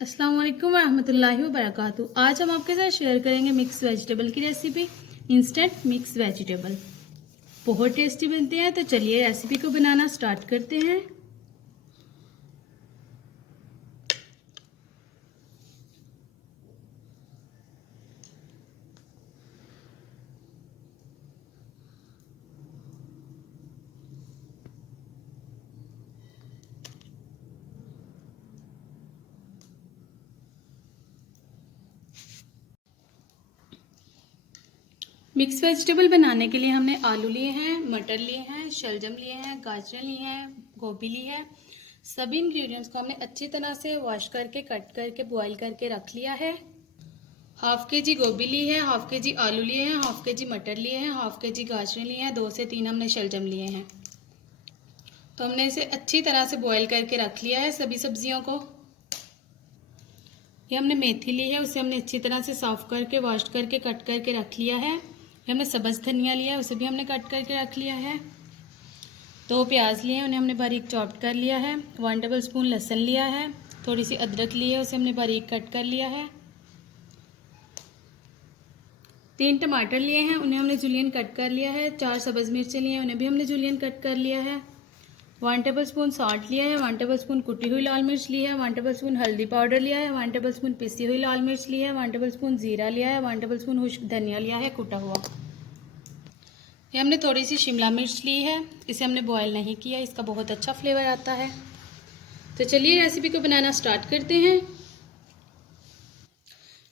अस्सलाम वालेकुम रहमतुल्लाहि व बरकातहू। आज हम आपके साथ शेयर करेंगे मिक्स वेजिटेबल की रेसिपी। इंस्टेंट मिक्स वेजिटेबल बहुत टेस्टी बनते हैं। तो चलिए रेसिपी को बनाना स्टार्ट करते हैं। मिक्स वेजिटेबल बनाने के लिए हमने आलू लिए हैं, मटर लिए हैं, शलजम लिए हैं, गाजर लिए हैं, गोभी ली है। सभी इंग्रेडिएंट्स को हमने अच्छी तरह से वॉश करके कट करके बॉईल करके रख लिया है। हाफ के जी गोभी ली है, हाफ के जी आलू लिए हैं, हाफ के जी मटर लिए हैं, हाफ के जी गाजर लिए हैं, 2 से 3 हमने शलजम लिए हैं। तो हमने इसे अच्छी तरह से बॉईल करके रख लिया है सभी सब्जियों को। ये हमने मेथी ली है, उसे हमने अच्छी तरह से साफ करके वॉश करके कट करके रख लिया है। ये हमने सब्ज़ धनिया लिया है, उसे भी हमने कट करके रख लिया है। 2 प्याज लिए हैं, उन्हें हमने बारीक चॉप्ड कर लिया है। 1 टेबल स्पून लहसुन लिया है। थोड़ी सी अदरक ली है, उसे हमने बारीक कट कर लिया है। 3 टमाटर लिए हैं, उन्हें हमने जूलियन कट कर लिया है। 4 सब्ज़ मिर्चें लिए हैं, उन्हें भी हमने जूलियन कट कर लिया है। 1 टेबल स्पून सॉल्ट लिया है। 1 टेबल स्पून कुटी हुई लाल मिर्च ली है। 1 टेबल स्पून हल्दी पाउडर लिया है। 1 टेबल स्पून पिसी हुई लाल मिर्च ली है। 1 टेबल स्पून जीरा लिया है। 1 टेबल स्पून खुश्क धनिया लिया है कुटा हुआ। ये हमने थोड़ी सी शिमला मिर्च ली है, इसे हमने बॉयल नहीं किया, इसका बहुत अच्छा फ्लेवर आता है। तो चलिए रेसिपी को बनाना स्टार्ट करते हैं।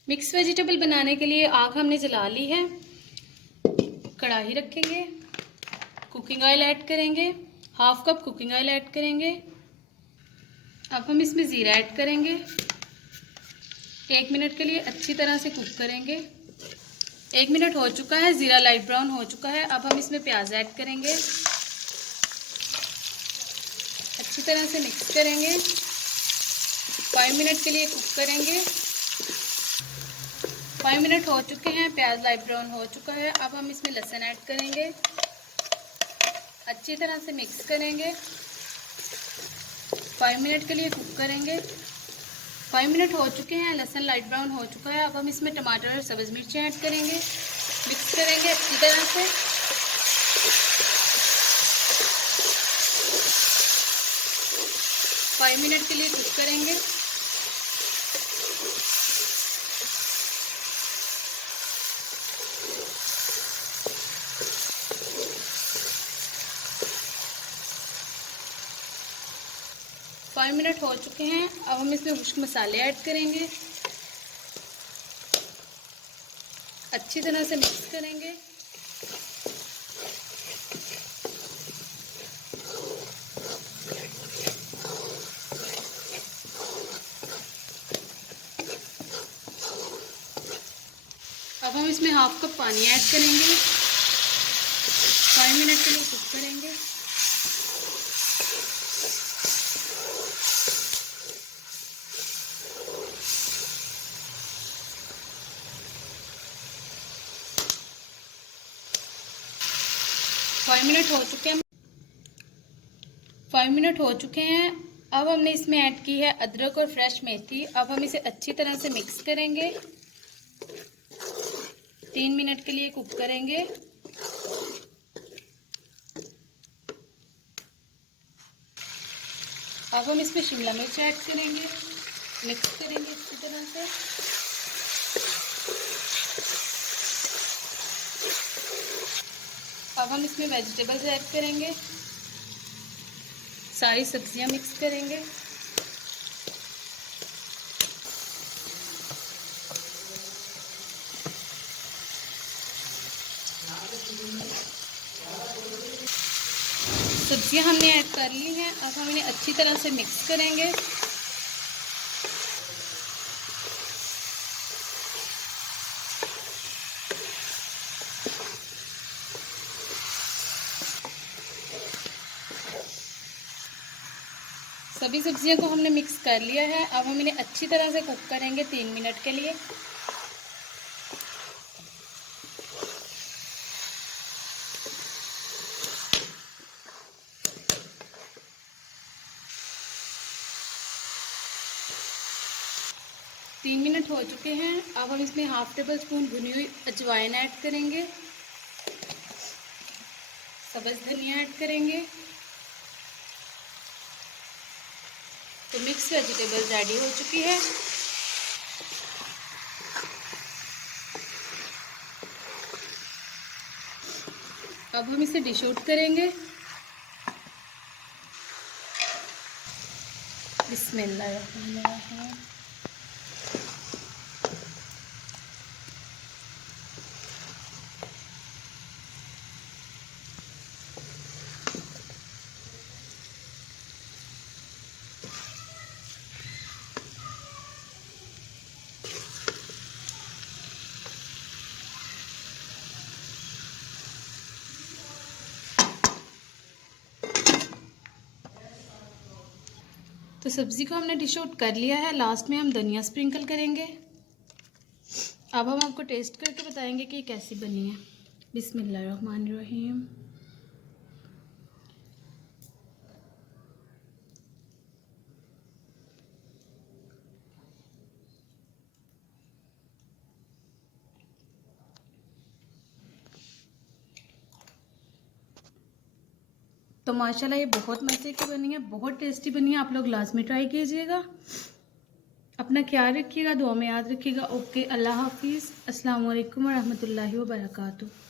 मिक्स वेजिटेबल बनाने के लिए आग हमने जला ली है। कढ़ाई रखेंगे, कुकिंग ऑयल ऐड करेंगे, half cup cooking oil add करेंगे। अब हम इसमें ज़ीरा ऐड करेंगे। 1 मिनट के लिए अच्छी तरह से कुक करेंगे। 1 मिनट हो चुका है, ज़ीरा लाइट ब्राउन हो चुका है। अब हम इसमें प्याज ऐड करेंगे, अच्छी तरह से मिक्स करेंगे। 5 मिनट के लिए कुक करेंगे। 5 मिनट हो चुके हैं, प्याज लाइट ब्राउन हो चुका है। अब हम इसमें लहसुन ऐड करेंगे, अच्छी तरह से मिक्स करेंगे। 5 मिनट के लिए कुक करेंगे। 5 मिनट हो चुके हैं, लहसुन लाइट ब्राउन हो चुका है। अब हम इसमें टमाटर और सब्ज़ मिर्चें ऐड करेंगे, मिक्स करेंगे अच्छी तरह से। 5 मिनट के लिए कुक करेंगे। पाँच मिनट हो चुके हैं। अब हम इसमें खुश्क मसाले ऐड करेंगे, अच्छी तरह से मिक्स करेंगे। अब हम इसमें हाफ कप पानी ऐड करेंगे। 5 मिनट के लिए कुक करेंगे। फाइव मिनट हो चुके हैं। 5 मिनट हो चुके हैं। अब हमने इसमें ऐड की है अदरक और फ्रेश मेथी। अब हम इसे अच्छी तरह से मिक्स करेंगे। 3 मिनट के लिए कुक करेंगे। अब हम इसमें शिमला मिर्च ऐड करेंगे, मिक्स करेंगे अच्छी तरह से। अब हम इसमें वेजिटेबल्स ऐड करेंगे, सारी सब्जियां मिक्स करेंगे। सब्जियां हमने ऐड कर ली हैं। अब हम इन्हें अच्छी तरह से मिक्स करेंगे। सभी सब्जियों को हमने मिक्स कर लिया है। अब हम इन्हें अच्छी तरह से कुक करेंगे 3 मिनट के लिए। 3 मिनट हो चुके हैं। अब हम इसमें हाफ टेबल स्पून भुनी हुई अजवाइन ऐड करेंगे, सब्ज़ धनिया ऐड करेंगे। तो मिक्स वेजिटेबल्स रेडी हो चुकी है। अब हम इसे डिश आउट करेंगे। बिस्मिल्लाहिर्रहमानिर्रहीम। तो सब्ज़ी को हमने डिश आउट कर लिया है। लास्ट में हम धनिया स्प्रिंकल करेंगे। अब हम आपको टेस्ट करके बताएंगे कि कैसी बनी है। बिस्मिल्लाहिर्रहमानिर्रहीम। तो माशाल्लाह ये बहुत मज़े की बनी है, बहुत टेस्टी बनी है। आप लोग लाजमी ट्राई कीजिएगा। अपना ख्याल रखिएगा, दुआ में याद रखिएगा। ओके, अल्लाह हाफिज़। अस्सलाम वालेकुम व रहमतुल्लाहि व बरकातुहू।